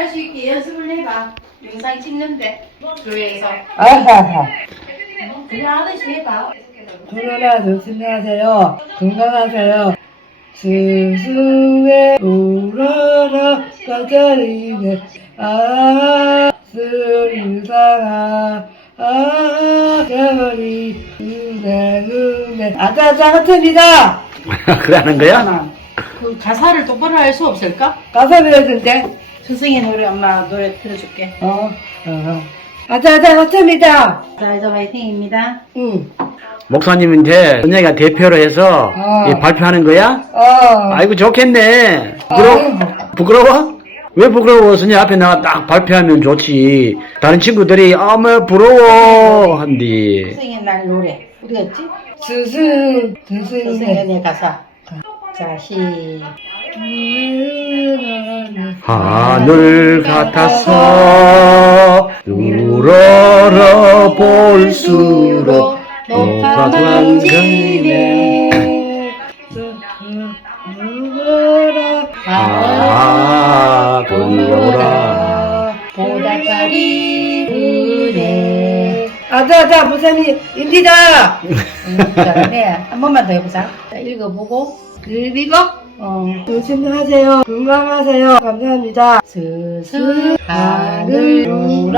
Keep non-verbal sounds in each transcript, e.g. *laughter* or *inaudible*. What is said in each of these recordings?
할 수 있게 연습을 해봐. 영상 찍는데 교회에서. 그 아하하. 응? 그냥 하듯 해봐. 코로나 조심하세요. 건강하세요. 스스에 울어라 가자리네 아아 슬사라 아아 겨울이 눈에 아따 짜같습니다 그러는 거야? 가사를 똑바로 할 수 없을까? 가사를 해야 된대 스승의 노래 엄마 노래 들어줄게 어? 어, 어. 아자 아자 아자입니다 이자 아자, 화이팅입니다 아자, 응 목사님한테 언니가 대표로 해서 어. 발표하는 거야? 어 아이고 좋겠네 부러... 어. 끄 부끄러워? *laughs* 부끄러워? 왜 부끄러워? 언니 앞에 나가 딱 발표하면 좋지 다른 친구들이 어머 부러워 한디 스승의 날 노래 어디 갔지? 스승 수승. 스승의 가사 자시 음, 하늘 같아서 눈어알볼수록 너가 당장이네 눈으로 돌아보라 보다까지 그래 아자 아자 보쌤이입니다 네, 한 번만 더 해보자 자, 읽어보고 그리고 어, 힘하세요 건강하세요. 감사합니다. 스스로 하늘 우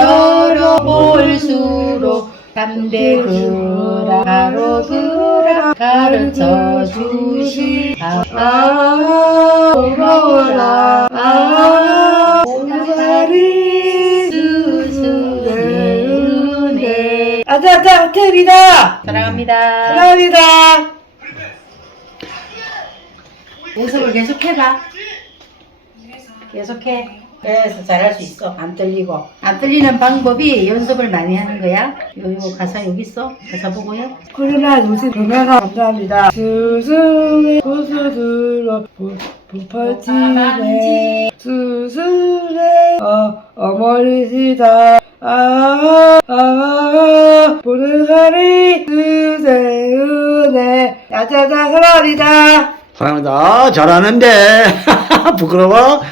볼수록 담배 들어 바로 들어 가르쳐 주시 아, 아, 라 아, 오늘이 스스로 내 눈에. 아자, 자오케다 사랑합니다. 사랑합니다. 연습을 계속 해봐. 계속해. 그래서 잘할 수 있어. 안 떨리고. 안 떨리는 방법이 연습을 많이 하는 거야. 요 가사 여기 있어. 가사 보고요. 그러나 요새 건강한 감사합니다. 스승의 고수들로 부파지네. 스승의 어, 머니시다 아, 아, 아, 아, 보는 하리 스승의 은 야자자, 설랑리다 아, 잘하는데. *laughs* 감사합니다 잘하는데. 부끄러워.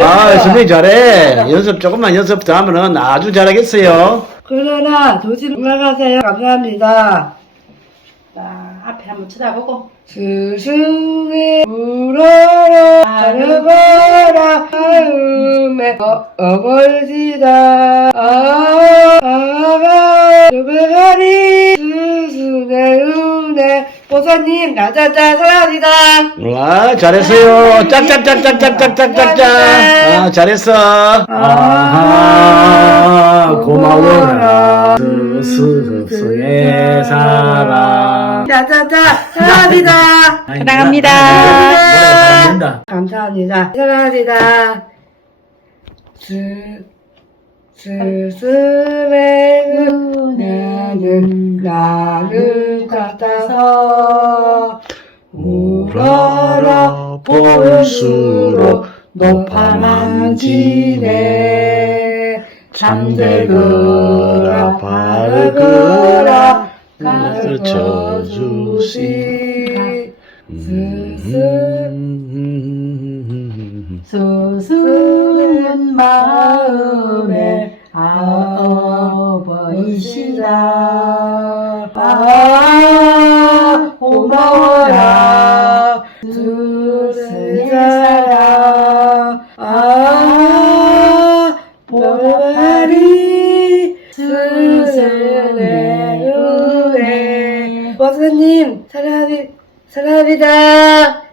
아, 선생님 잘해. 감사합니다. 연습 조금만 연습 더 하면은 아주 잘하겠어요. 그러나 조심 돌아가세요 감사합니다. 자, 아, 앞에 한번 쳐다보고. 스승의 불어라 바라보라 마음에 어, 어버지다. 감자자 사랑합니다. 와, 잘했어요. 짝짝짝짝짝짝짝 아, 어, 잘했어. 아 고마워. 스승의 사랑. 짜짜짜, 사랑합니다. 사랑합니다. 감사합니다. 사랑합니다. 스, 스승의 볼수록 높아만지네 잠들거라 바르거라 가르쳐주시 수수은 음. 마음에 아버이시다 아, 고마라 아, 보라리 수술해 후에 버님사랑합 사랑합니다, 사랑합니다.